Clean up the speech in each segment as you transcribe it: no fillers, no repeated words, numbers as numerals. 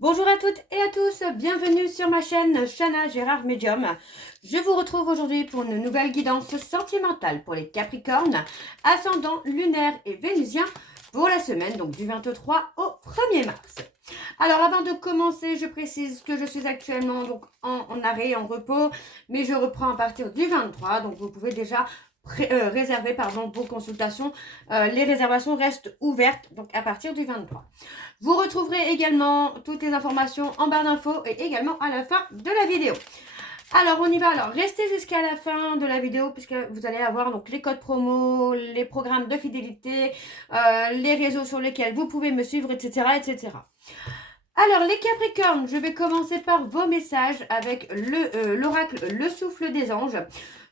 Bonjour à toutes et à tous, bienvenue sur ma chaîne Chana Gérard Medium. Je vous retrouve aujourd'hui pour une nouvelle guidance sentimentale pour les Capricornes, ascendant lunaire et vénusien pour la semaine donc du 23 au 1er mars. Alors avant de commencer, je précise que je suis actuellement donc en arrêt, en repos, mais je reprends à partir du 23, donc vous pouvez déjà réserver vos consultations. Les réservations restent ouvertes donc à partir du 23. Vous retrouverez également toutes les informations en barre d'infos et également à la fin de la vidéo. Alors on y va, alors restez jusqu'à la fin de la vidéo puisque vous allez avoir donc les codes promo, les programmes de fidélité, les réseaux sur lesquels vous pouvez me suivre, etc. etc. Alors les Capricornes, je vais commencer par vos messages avec l'oracle Le Souffle des Anges.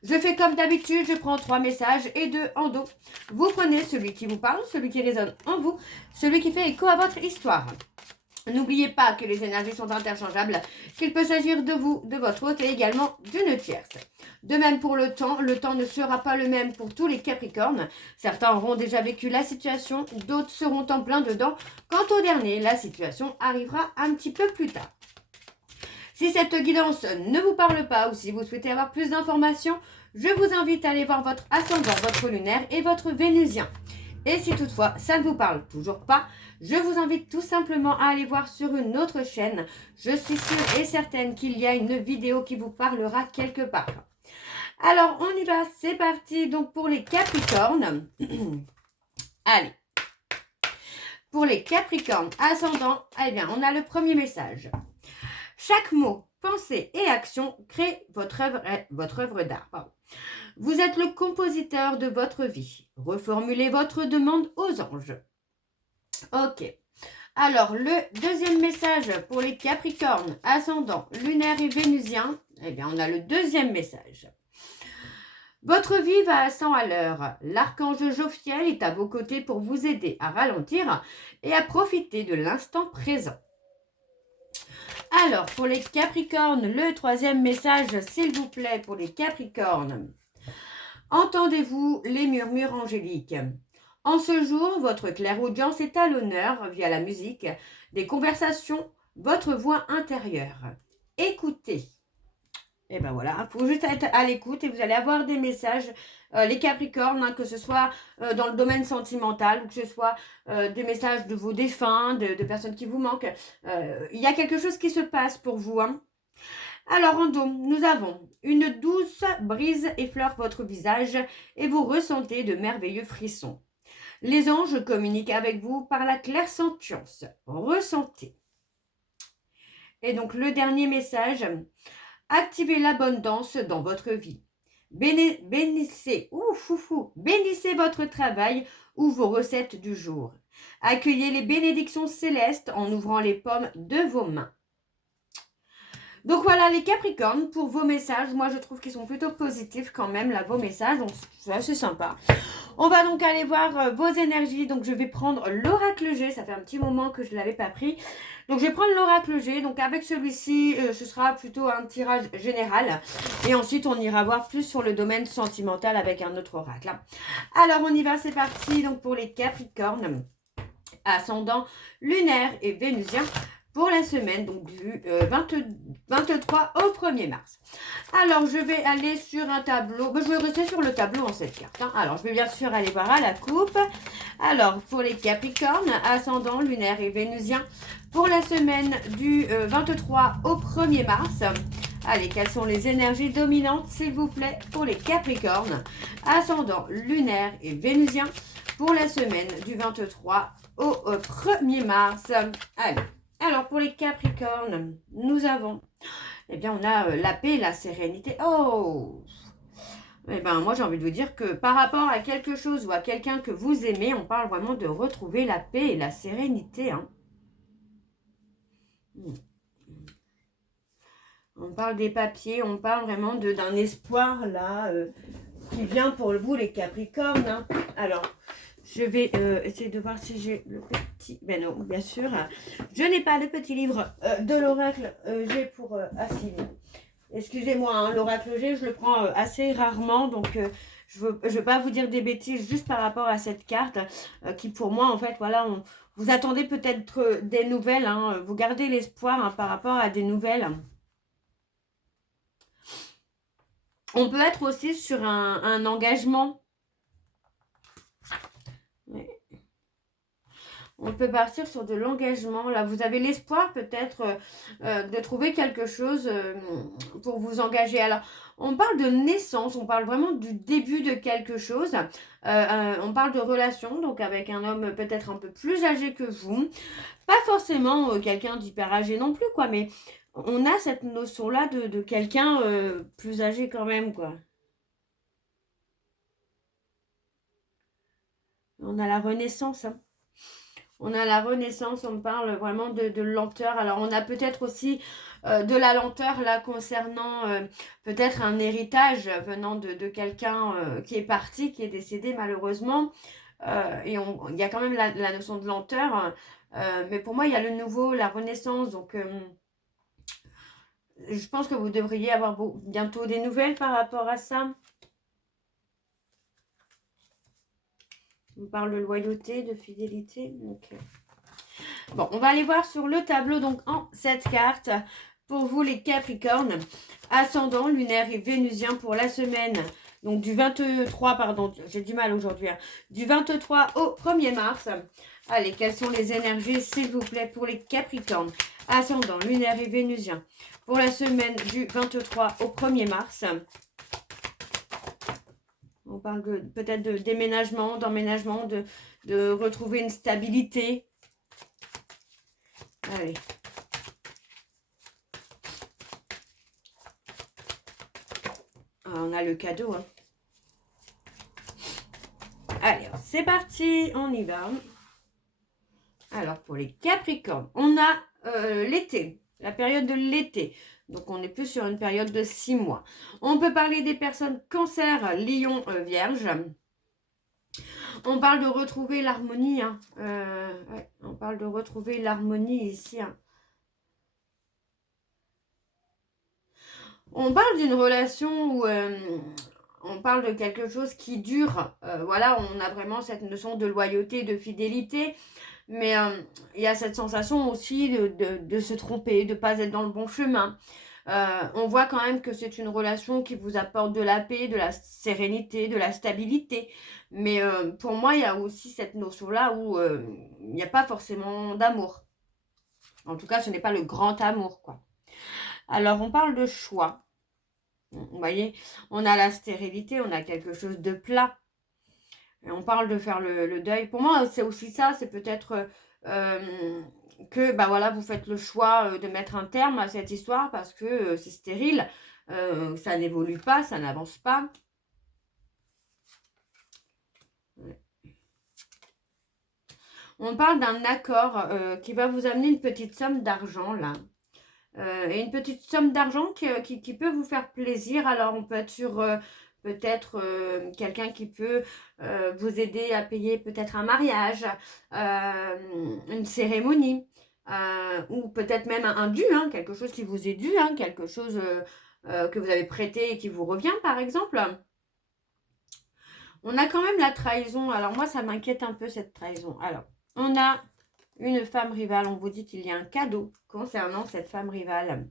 Je fais comme d'habitude, je prends 3 messages et 2 en dos. Vous prenez celui qui vous parle, celui qui résonne en vous, celui qui fait écho à votre histoire. N'oubliez pas que les énergies sont interchangeables, qu'il peut s'agir de vous, de votre hôte et également d'une tierce. De même pour le temps ne sera pas le même pour tous les Capricornes. Certains auront déjà vécu la situation, d'autres seront en plein dedans. Quant au dernier, la situation arrivera un petit peu plus tard. Si cette guidance ne vous parle pas ou si vous souhaitez avoir plus d'informations, je vous invite à aller voir votre ascendant, votre lunaire et votre vénusien. Et si toutefois ça ne vous parle toujours pas, je vous invite tout simplement à aller voir sur une autre chaîne. Je suis sûre et certaine qu'il y a une vidéo qui vous parlera quelque part. Alors on y va, c'est parti donc pour les Capricornes. Allez. Pour les Capricornes ascendants, eh bien on a le premier message. Chaque mot, pensée et action crée votre œuvre d'art. Vous êtes le compositeur de votre vie. Reformulez votre demande aux anges. Ok. Alors, le deuxième message pour les Capricornes, ascendant, lunaire et vénusien, eh bien, on a le deuxième message. Votre vie va à 100 à l'heure. L'archange Jophiel est à vos côtés pour vous aider à ralentir et à profiter de l'instant présent. Alors, pour les Capricornes, le troisième message, s'il vous plaît, pour les Capricornes. Entendez-vous les murmures angéliques? En ce jour, votre clairaudience est à l'honneur via la musique, des conversations, votre voix intérieure. Écoutez. Et ben voilà, il faut juste être à l'écoute et vous allez avoir des messages, les Capricornes, que ce soit dans le domaine sentimental ou que ce soit des messages de vos défunts, de personnes qui vous manquent. Il y a quelque chose qui se passe pour vous. Alors en dos, nous avons une douce brise effleure votre visage et vous ressentez de merveilleux frissons. Les anges communiquent avec vous par la clairsentience. Ressentez. Et donc le dernier message, activez l'abondance dans votre vie. Bénissez votre travail ou vos recettes du jour. Accueillez les bénédictions célestes en ouvrant les pommes de vos mains. Donc voilà les Capricornes pour vos messages. Moi je trouve qu'ils sont plutôt positifs quand même là, vos messages. Donc c'est assez sympa. On va donc aller voir vos énergies. Donc je vais prendre l'oracle G. Ça fait un petit moment que je ne l'avais pas pris. Donc je vais prendre l'oracle G. Donc avec celui-ci, ce sera plutôt un tirage général. Et ensuite on ira voir plus sur le domaine sentimental avec un autre oracle. Alors on y va, c'est parti. Donc pour les Capricornes, ascendant lunaire et vénusien. Pour la semaine, donc du 23 au 1er mars. Alors, je vais aller sur un tableau. Je vais rester sur le tableau en cette carte. Alors, je vais bien sûr aller voir à la coupe. Alors, pour les Capricornes, ascendant, lunaire et vénusien, pour la semaine du 23 au 1er mars. Allez, quelles sont les énergies dominantes, s'il vous plaît, pour les Capricornes, ascendant, lunaire et vénusien, pour la semaine du 23 au 1er mars. Allez. Alors, pour les Capricornes, nous avons, eh bien, on a la paix et la sérénité. Oh! Eh bien, moi, j'ai envie de vous dire que par rapport à quelque chose ou à quelqu'un que vous aimez, on parle vraiment de retrouver la paix et la sérénité. On parle des papiers, on parle vraiment d'un espoir, là, qui vient pour vous, les Capricornes. Alors, je vais essayer de voir si j'ai le petit... Ben non, bien sûr. Je n'ai pas le petit livre de l'oracle G pour Affine. Excusez-moi, l'oracle G, je le prends assez rarement. Donc, je veux pas vous dire des bêtises juste par rapport à cette carte qui, pour moi, en fait, voilà, Vous attendez peut-être des nouvelles, hein, vous gardez l'espoir hein, par rapport à des nouvelles. On peut être aussi sur un engagement. Ouais. On peut partir sur de l'engagement. Là, vous avez l'espoir peut-être de trouver quelque chose pour vous engager. Alors, on parle de naissance, on parle vraiment du début de quelque chose. On parle de relation, donc avec un homme peut-être un peu plus âgé que vous. Pas forcément quelqu'un d'hyper âgé non plus, quoi, mais on a cette notion-là de quelqu'un plus âgé quand même, quoi. On a la renaissance, hein. On a la renaissance, on parle vraiment de lenteur. Alors, on a peut-être aussi de la lenteur là concernant peut-être un héritage venant de quelqu'un qui est parti, qui est décédé malheureusement. Et il y a quand même la notion de lenteur. Mais pour moi, il y a le nouveau, la renaissance. Donc, je pense que vous devriez avoir bientôt des nouvelles par rapport à ça. On parle de loyauté, de fidélité. Donc, bon, on va aller voir sur le tableau, donc en cette carte, pour vous les Capricornes, ascendant, lunaire et vénusien pour la semaine, donc du 23, pardon, j'ai du mal aujourd'hui, hein, du 23 au 1er mars. Allez, quelles sont les énergies, s'il vous plaît, pour les Capricornes, ascendant, lunaire et vénusien, pour la semaine du 23 au 1er mars. On parle peut-être de déménagement, d'emménagement, de retrouver une stabilité. Allez. Ah, on a le cadeau. Hein. Allez, c'est parti, on y va. Alors, pour les Capricornes, on a l'été, la période de l'été. Donc, on est plus sur une période de 6 mois. On peut parler des personnes cancer, lion, vierge. On parle de retrouver l'harmonie. Hein. Ouais, on parle de retrouver l'harmonie ici. Hein. On parle d'une relation où on parle de quelque chose qui dure. Voilà, on a vraiment cette notion de loyauté, de fidélité. Mais il y a cette sensation aussi de se tromper, de ne pas être dans le bon chemin. On voit quand même que c'est une relation qui vous apporte de la paix, de la sérénité, de la stabilité. Mais pour moi, il y a aussi cette notion-là où il n'y a pas forcément d'amour. En tout cas, ce n'est pas le grand amour, quoi. Alors, on parle de choix. Vous voyez, on a la stérilité, on a quelque chose de plat. Et on parle de faire le deuil. Pour moi, c'est aussi ça, c'est peut-être que bah voilà, vous faites le choix de mettre un terme à cette histoire parce que c'est stérile, ça n'évolue pas, ça n'avance pas. On parle d'un accord qui va vous amener une petite somme d'argent là. Et une petite somme d'argent qui peut vous faire plaisir. Alors on peut être sur peut-être quelqu'un qui peut vous aider à payer peut-être un mariage, une cérémonie, ou peut-être même un dû, hein, quelque chose qui vous est dû, hein, quelque chose que vous avez prêté et qui vous revient par exemple. On a quand même la trahison. Alors moi ça m'inquiète un peu cette trahison. Alors on a une femme rivale, on vous dit qu'il y a un cadeau concernant cette femme rivale.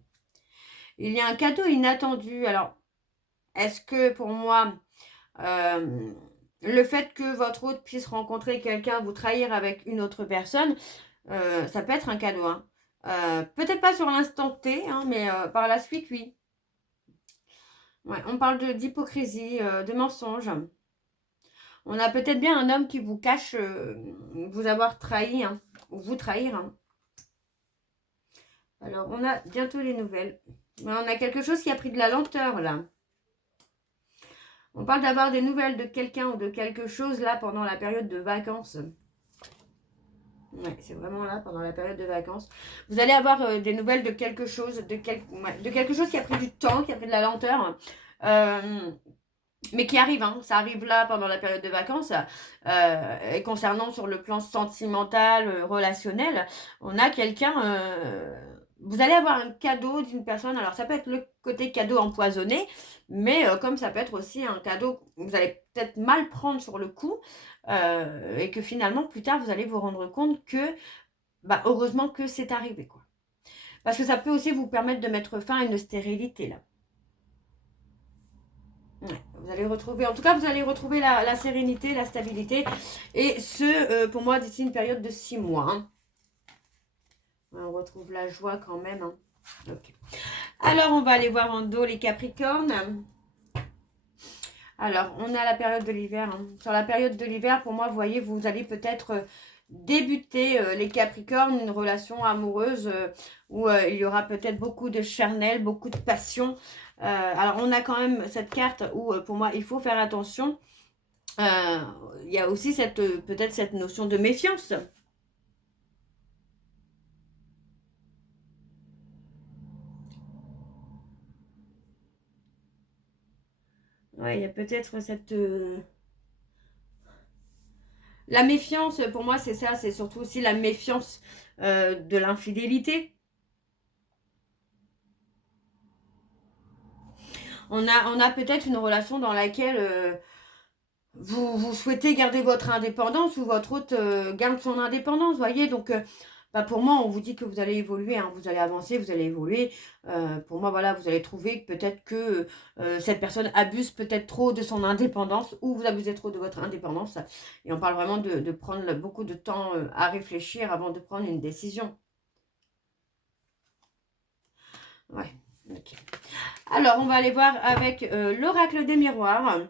Il y a un cadeau inattendu. Alors, est-ce que pour moi, le fait que votre hôte puisse rencontrer quelqu'un, vous trahir avec une autre personne, ça peut être un cadeau. Hein. Peut-être pas sur l'instant T, hein, mais par la suite, oui. Ouais, on parle d'hypocrisie, de mensonge. On a peut-être bien un homme qui vous cache vous avoir trahi, hein, ou vous trahir. Hein. Alors, on a bientôt les nouvelles. Mais on a quelque chose qui a pris de la lenteur, là. On parle d'avoir des nouvelles de quelqu'un ou de quelque chose, là, pendant la période de vacances. Ouais, c'est vraiment là, pendant la période de vacances. Vous allez avoir des nouvelles de quelque chose, de quelque chose qui a pris du temps, qui a pris de la lenteur. Mais qui arrive, hein, ça arrive là pendant la période de vacances. Et concernant sur le plan sentimental, relationnel, on a quelqu'un, vous allez avoir un cadeau d'une personne. Alors ça peut être le côté cadeau empoisonné, mais comme ça peut être aussi un cadeau, vous allez peut-être mal prendre sur le coup. et que finalement, plus tard, vous allez vous rendre compte que, bah, heureusement que c'est arrivé, quoi. Parce que ça peut aussi vous permettre de mettre fin à une stérilité, là. Ouais, vous allez retrouver, en tout cas, vous allez retrouver la sérénité, la stabilité. Et pour moi, d'ici une période de 6 mois. Hein. On retrouve la joie quand même. Hein. Okay. Alors, on va aller voir en dos les Capricornes. Alors, on a la période de l'hiver. Hein. Sur la période de l'hiver, pour moi, vous voyez, vous allez peut-être débuter, les Capricornes, une relation amoureuse où il y aura peut-être beaucoup de charnel, beaucoup de passion. Alors, on a quand même cette carte où, pour moi, il faut faire attention. Il y a aussi peut-être cette notion de méfiance. Ouais, il y a peut-être cette... La méfiance, pour moi, c'est ça. C'est surtout aussi la méfiance de l'infidélité. On a peut-être une relation dans laquelle vous souhaitez garder votre indépendance ou votre autre garde son indépendance, vous voyez. Donc, bah pour moi, on vous dit que vous allez évoluer, hein, vous allez avancer, vous allez évoluer. Pour moi, voilà, vous allez trouver peut-être que cette personne abuse peut-être trop de son indépendance ou vous abusez trop de votre indépendance. Et on parle vraiment de prendre beaucoup de temps à réfléchir avant de prendre une décision. Ouais, ok. Alors, on va aller voir avec l'oracle des miroirs.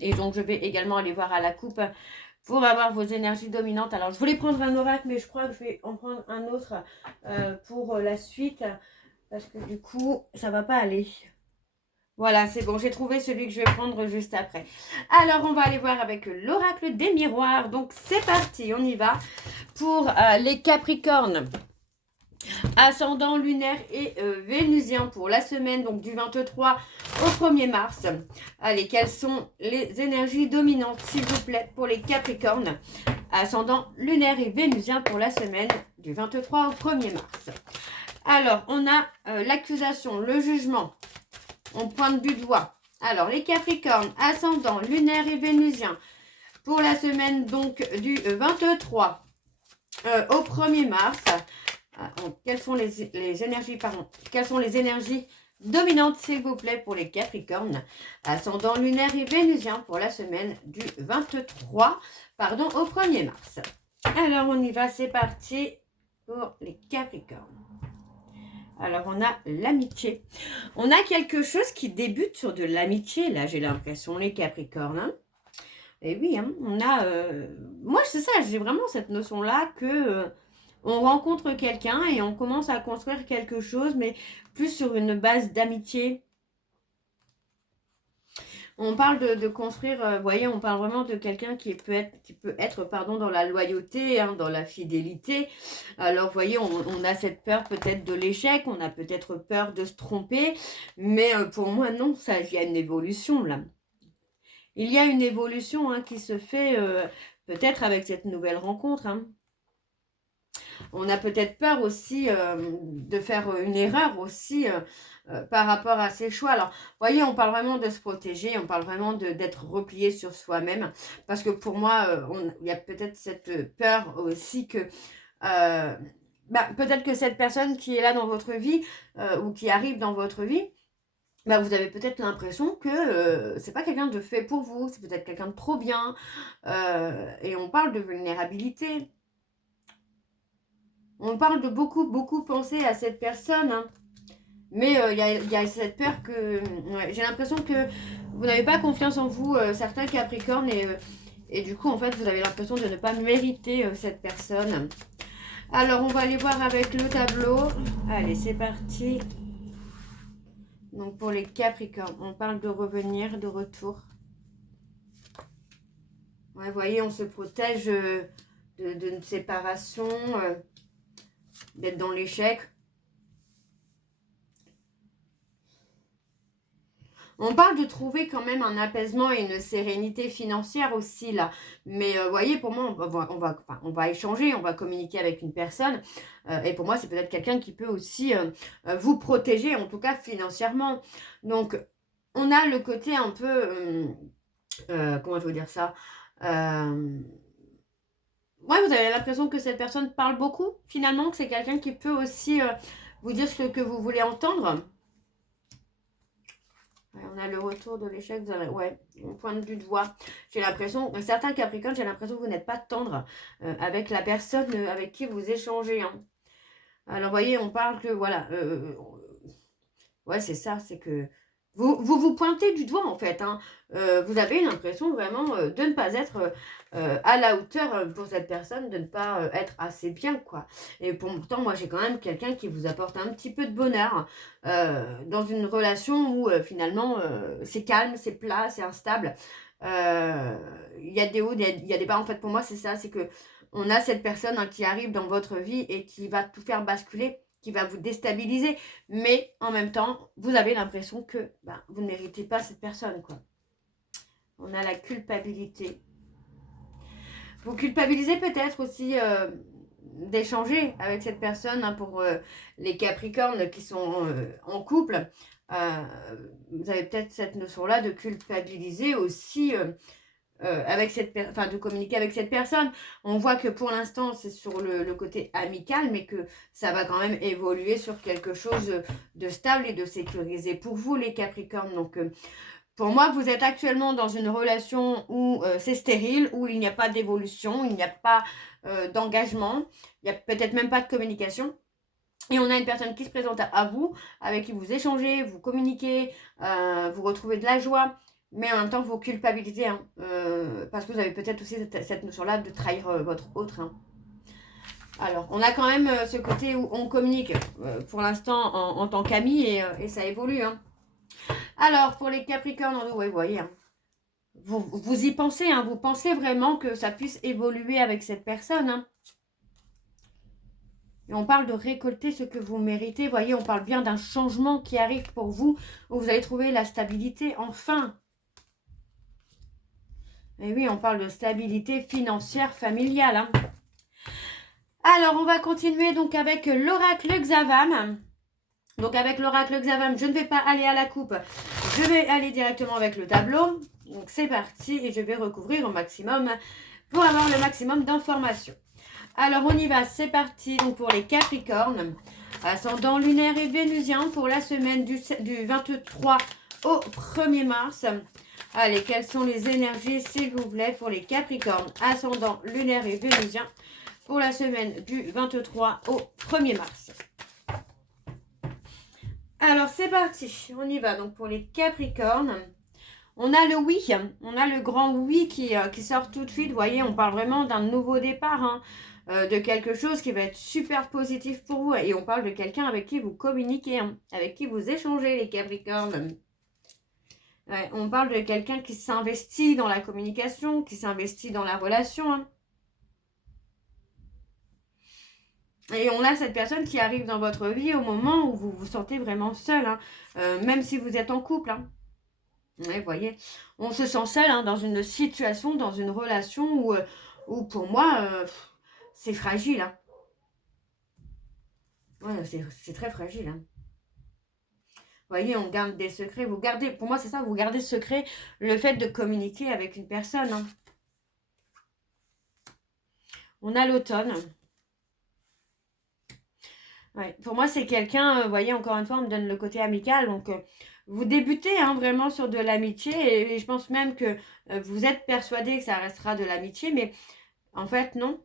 Et donc, je vais également aller voir à la coupe pour avoir vos énergies dominantes. Alors, je voulais prendre un oracle, mais je crois que je vais en prendre un autre pour la suite. Parce que du coup, ça va pas aller. Voilà, c'est bon, j'ai trouvé celui que je vais prendre juste après. Alors, on va aller voir avec l'oracle des miroirs. Donc, c'est parti, on y va. Pour les Capricornes. Ascendant lunaire et vénusien pour la semaine donc du 23 au 1er mars. Allez, quelles sont les énergies dominantes s'il vous plaît pour les Capricornes? Ascendant lunaire et vénusien pour la semaine du 23 au 1er mars. Alors, on a l'accusation, le jugement. On pointe du doigt. Alors, les Capricornes, ascendant lunaire et vénusien pour la semaine donc du 23 au 1er mars. Quelles sont les énergies, pardon, quelles sont les énergies dominantes, s'il vous plaît, pour les Capricornes, ascendant lunaire et vénusien pour la semaine du 23, pardon, au 1er mars. Alors, on y va, c'est parti pour les Capricornes. Alors, on a l'amitié. On a quelque chose qui débute sur de l'amitié, là, j'ai l'impression, les Capricornes. Hein. Et oui, hein, on a... moi, c'est ça, j'ai vraiment cette notion-là que... on rencontre quelqu'un et on commence à construire quelque chose, mais plus sur une base d'amitié. On parle de construire, vous voyez, on parle vraiment de quelqu'un qui peut être pardon, dans la loyauté, hein, dans la fidélité. Alors, vous voyez, on a cette peur peut-être de l'échec, on a peut-être peur de se tromper, mais pour moi, non, ça, il y a une évolution là. Il y a une évolution hein, qui se fait peut-être avec cette nouvelle rencontre. Hein. On a peut-être peur aussi de faire une erreur aussi par rapport à ses choix. Alors, vous voyez, on parle vraiment de se protéger, on parle vraiment d'être replié sur soi-même. Parce que pour moi, il y a peut-être cette peur aussi que... peut-être que cette personne qui est là dans votre vie ou qui arrive dans votre vie, vous avez peut-être l'impression que c'est pas quelqu'un de fait pour vous, c'est peut-être quelqu'un de trop bien. Et on parle de vulnérabilité. On parle de beaucoup penser à cette personne. Hein. Mais il y a cette peur que... Ouais, j'ai l'impression que vous n'avez pas confiance en vous, certains Capricornes. Et du coup, en fait, vous avez l'impression de ne pas mériter cette personne. Alors, on va aller voir avec le tableau. Allez, c'est parti. Donc, pour les Capricornes, on parle de revenir, de retour. Ouais, vous voyez, on se protège d'une séparation... d'être dans l'échec. On parle de trouver quand même un apaisement et une sérénité financière aussi là. Mais vous voyez, pour moi, on va échanger, on va communiquer avec une personne. Et pour moi, c'est peut-être quelqu'un qui peut aussi vous protéger, en tout cas financièrement. Donc, on a le côté un peu... comment je veux dire ça Ouais, vous avez l'impression que cette personne parle beaucoup, finalement, que c'est quelqu'un qui peut aussi vous dire ce que vous voulez entendre. Ouais, on a le retour de l'échec, ouais, on pointe du doigt. J'ai l'impression, certains Capricornes, j'ai l'impression que vous n'êtes pas tendre avec la personne avec qui vous échangez. Hein. Alors, vous voyez, on parle que, voilà, ouais, c'est ça, c'est que vous pointez du doigt, en fait. Hein. Vous avez l'impression vraiment de ne pas être à la hauteur pour cette personne, de ne pas être assez bien, quoi. Et pourtant, moi, j'ai quand même quelqu'un qui vous apporte un petit peu de bonheur dans une relation où, finalement, c'est calme, c'est plat, c'est instable. Il y a des hauts, il y a des bas. En fait, pour moi, c'est ça, c'est que on a cette personne hein, qui arrive dans votre vie et qui va tout faire basculer, qui va vous déstabiliser. Mais en même temps, vous avez l'impression que vous ne méritez pas cette personne, quoi. On a la culpabilité. Vous culpabilisez peut-être aussi d'échanger avec cette personne hein, pour les Capricornes qui sont en couple. Vous avez peut-être cette notion-là de culpabiliser aussi avec cette enfin de communiquer avec cette personne. On voit que pour l'instant c'est sur le côté amical, mais que ça va quand même évoluer sur quelque chose de stable et de sécurisé pour vous les Capricornes. Donc pour moi, vous êtes actuellement dans une relation où c'est stérile, où il n'y a pas d'évolution, il n'y a pas d'engagement, il n'y a peut-être même pas de communication. Et on a une personne qui se présente à vous, avec qui vous échangez, vous communiquez, vous retrouvez de la joie, mais en même temps vous culpabilisez, hein, parce que vous avez peut-être aussi cette notion-là de trahir votre autre. Hein. Alors, on a quand même ce côté où on communique pour l'instant en tant qu'amis et ça évolue. Hein. Alors, pour les Capricornes, ouais, vous voyez, hein, vous y pensez, hein, vous pensez vraiment que ça puisse évoluer avec cette personne. Hein. Et on parle de récolter ce que vous méritez. Vous voyez, on parle bien d'un changement qui arrive pour vous, où vous allez trouver la stabilité, enfin. Et oui, on parle de stabilité financière, familiale. Hein. Alors, on va continuer donc avec l'oracle Xavam. Donc, avec l'oracle Xavam, je ne vais pas aller à la coupe. Je vais aller directement avec le tableau. Donc, c'est parti et je vais recouvrir au maximum pour avoir le maximum d'informations. Alors, on y va, c'est parti. Donc, pour les Capricornes, ascendant lunaire et vénusien pour la semaine du 23 au 1er mars. Allez, quelles sont les énergies, s'il vous plaît, pour les Capricornes, ascendant lunaire et vénusien pour la semaine du 23 au 1er mars. Alors, c'est parti. On y va. Donc, pour les Capricornes, on a le oui. On a le grand oui qui sort tout de suite. Vous voyez, on parle vraiment d'un nouveau départ. Hein. De quelque chose qui va être super positif pour vous. Et on parle de quelqu'un avec qui vous communiquez, hein, avec qui vous échangez, les Capricornes. Ouais, on parle de quelqu'un qui s'investit dans la communication, qui s'investit dans la relation. Hein. Et on a cette personne qui arrive dans votre vie au moment où vous vous sentez vraiment seul, hein, même si vous êtes en couple. Hein. Ouais, vous voyez, on se sent seul hein, dans une situation, dans une relation où pour moi, c'est fragile. Hein. Ouais, c'est très fragile. Hein. Vous voyez, on garde des secrets. Vous gardez, pour moi, c'est ça, vous gardez secret le fait de communiquer avec une personne. Hein. On a l'automne. Ouais, pour moi, c'est quelqu'un, vous voyez, encore une fois, on me donne le côté amical. Donc, vous débutez hein, vraiment sur de l'amitié. Et je pense même que vous êtes persuadé que ça restera de l'amitié. Mais en fait, non.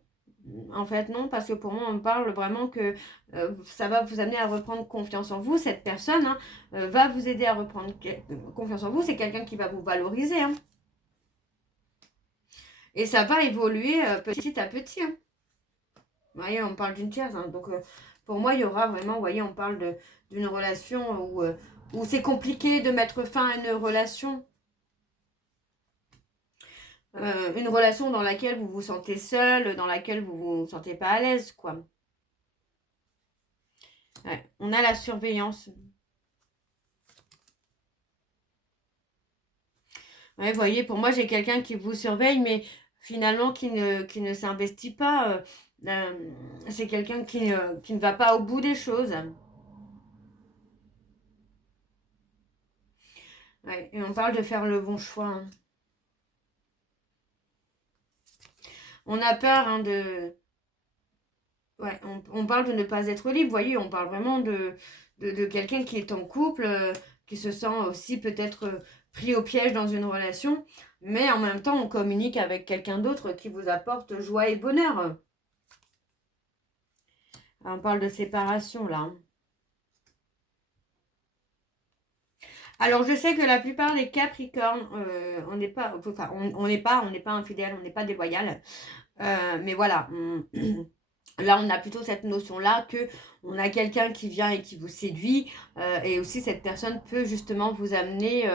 En fait, non, parce que pour moi, on parle vraiment que ça va vous amener à reprendre confiance en vous. Cette personne hein, va vous aider à reprendre confiance en vous. C'est quelqu'un qui va vous valoriser. Hein. Et ça va évoluer petit à petit. Hein. Vous voyez, on parle d'une tierce. Hein. Donc, pour moi, il y aura vraiment, vous voyez, on parle d'une relation où c'est compliqué de mettre fin à une relation. Une relation dans laquelle vous vous sentez seul, dans laquelle vous vous sentez pas à l'aise, quoi. Ouais, on a la surveillance. Ouais, vous voyez, pour moi, j'ai quelqu'un qui vous surveille, mais finalement qui ne s'investit pas. C'est quelqu'un qui ne va pas au bout des choses. Ouais, et on parle de faire le bon choix. Hein. On a peur hein, de... Ouais, on parle de ne pas être libre, vous voyez, on parle vraiment de quelqu'un qui est en couple, qui se sent aussi peut-être pris au piège dans une relation, mais en même temps, on communique avec quelqu'un d'autre qui vous apporte joie et bonheur. On parle de séparation, là. Alors, je sais que la plupart des Capricornes, on n'est pas, enfin, on n'est pas infidèle, on n'est pas déloyal. Mais voilà, là, on a plutôt cette notion-là que on a quelqu'un qui vient et qui vous séduit. Et aussi, cette personne peut justement vous amener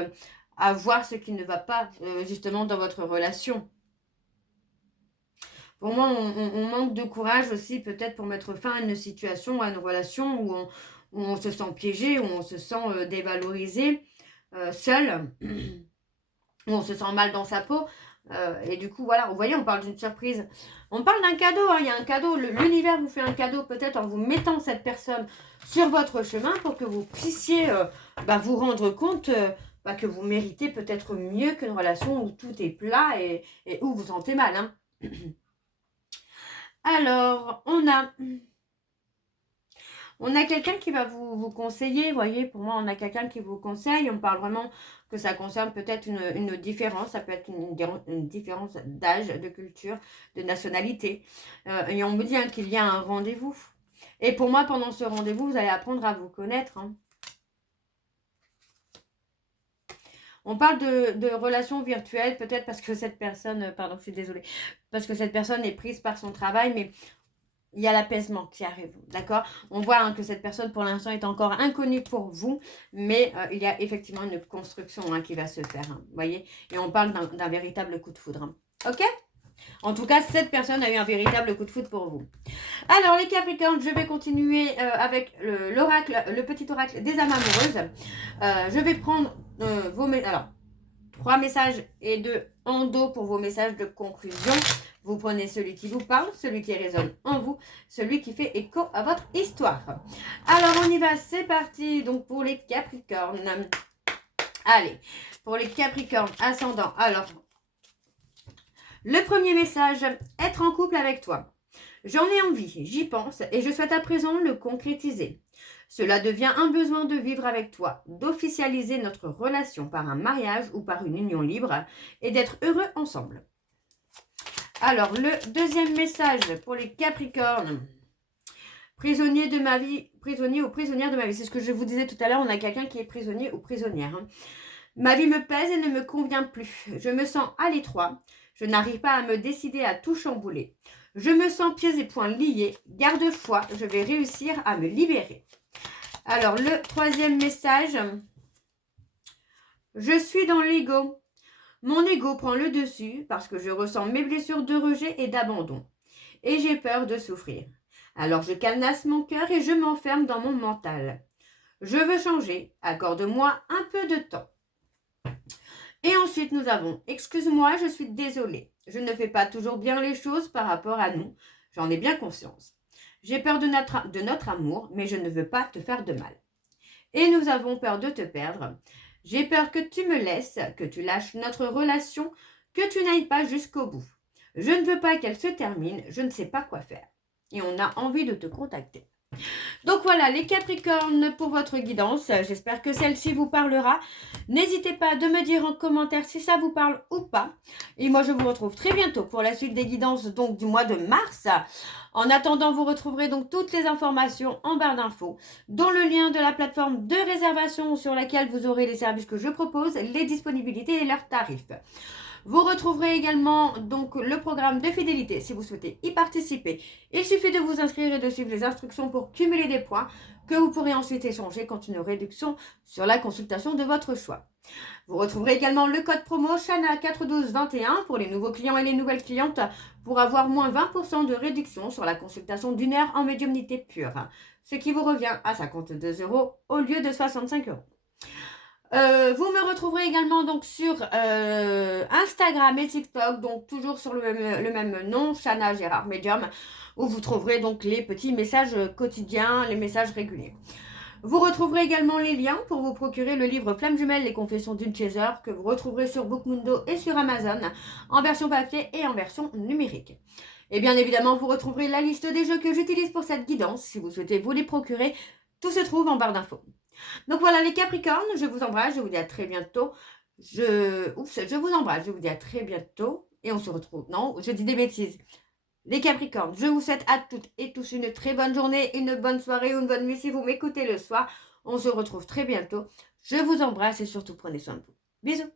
à voir ce qui ne va pas justement dans votre relation. Pour moi, on manque de courage aussi peut-être pour mettre fin à une situation, à une relation où on se sent piégé, où on se sent dévalorisé, seul, où on se sent mal dans sa peau. Et du coup, voilà, vous voyez, on parle d'une surprise. On parle d'un cadeau, hein, il y a un cadeau. L'univers vous fait un cadeau peut-être en vous mettant cette personne sur votre chemin pour que vous puissiez vous rendre compte que vous méritez peut-être mieux qu'une relation où tout est plat et où vous sentez mal. Hein. Alors, on a quelqu'un qui va vous conseiller, vous voyez, pour moi, on a quelqu'un qui vous conseille. On parle vraiment que ça concerne peut-être une différence, ça peut être une différence d'âge, de culture, de nationalité. Et on me dit hein, qu'il y a un rendez-vous. Et pour moi, pendant ce rendez-vous, vous allez apprendre à vous connaître. Hein. On parle de relations virtuelles, peut-être parce que cette personne, pardon, je suis désolée, parce que cette personne est prise par son travail, mais il y a l'apaisement qui arrive, d'accord? On voit hein, que cette personne, pour l'instant, est encore inconnue pour vous, mais il y a effectivement une construction hein, qui va se faire, hein, vous voyez? Et on parle d'un véritable coup de foudre, hein. Ok? En tout cas, cette personne a eu un véritable coup de foudre pour vous. Alors, les Capricornes, je vais continuer avec l'oracle, le petit oracle des âmes amoureuses. Je vais prendre vos... Alors, 3 messages et 2 en dos pour vos messages de conclusion. Vous prenez celui qui vous parle, celui qui résonne en vous, celui qui fait écho à votre histoire. Alors, on y va, c'est parti. Donc, pour les Capricornes. Allez, pour les Capricornes ascendants. Alors, le premier message, être en couple avec toi. J'en ai envie, j'y pense et je souhaite à présent le concrétiser. Cela devient un besoin de vivre avec toi, d'officialiser notre relation par un mariage ou par une union libre et d'être heureux ensemble. Alors, le deuxième message pour les Capricornes. Prisonnier de ma vie, prisonnier ou prisonnière de ma vie. C'est ce que je vous disais tout à l'heure, on a quelqu'un qui est prisonnier ou prisonnière. Hein. Ma vie me pèse et ne me convient plus. Je me sens à l'étroit. Je n'arrive pas à me décider à tout chambouler. Je me sens pieds et poings liés. Garde foi, je vais réussir à me libérer. Alors, le troisième message. Je suis dans l'ego. Mon ego prend le dessus parce que je ressens mes blessures de rejet et d'abandon. Et j'ai peur de souffrir. Alors je cadenasse mon cœur et je m'enferme dans mon mental. Je veux changer. Accorde-moi un peu de temps. Et ensuite nous avons « Excuse-moi, je suis désolée. Je ne fais pas toujours bien les choses par rapport à nous. J'en ai bien conscience. J'ai peur de notre amour, mais je ne veux pas te faire de mal. Et nous avons peur de te perdre. J'ai peur que tu me laisses, que tu lâches notre relation, que tu n'ailles pas jusqu'au bout. Je ne veux pas qu'elle se termine, je ne sais pas quoi faire. Et on a envie de te contacter. » Donc voilà les Capricornes pour votre guidance. J'espère que celle-ci vous parlera. N'hésitez pas de me dire en commentaire si ça vous parle ou pas. Et moi je vous retrouve très bientôt pour la suite des guidances donc du mois de mars. En attendant, vous retrouverez donc toutes les informations en barre d'infos, dont le lien de la plateforme de réservation sur laquelle vous aurez les services que je propose, les disponibilités et leurs tarifs. Vous retrouverez également donc le programme de fidélité si vous souhaitez y participer. Il suffit de vous inscrire et de suivre les instructions pour cumuler des points que vous pourrez ensuite échanger contre une réduction sur la consultation de votre choix. Vous retrouverez également le code promo Shana41221 pour les nouveaux clients et les nouvelles clientes pour avoir moins 20% de réduction sur la consultation d'1 heure en médiumnité pure, ce qui vous revient à 52 € au lieu de 65 €. Vous me retrouverez également donc sur Instagram et TikTok, donc toujours sur le même nom, Shana Gérard Medium, où vous trouverez donc les petits messages quotidiens, les messages réguliers. Vous retrouverez également les liens pour vous procurer le livre Flamme jumelle, les confessions d'une chaser, que vous retrouverez sur Bookmundo et sur Amazon, en version papier et en version numérique. Et bien évidemment, vous retrouverez la liste des jeux que j'utilise pour cette guidance. Si vous souhaitez vous les procurer, tout se trouve en barre d'infos. Donc voilà les Capricornes, je vous embrasse, je vous dis à très bientôt. Je vous embrasse, je vous dis à très bientôt. Et on se retrouve. Non, je dis des bêtises. Les Capricornes, je vous souhaite à toutes et tous une très bonne journée, une bonne soirée ou une bonne nuit si vous m'écoutez le soir. On se retrouve très bientôt. Je vous embrasse et surtout prenez soin de vous. Bisous.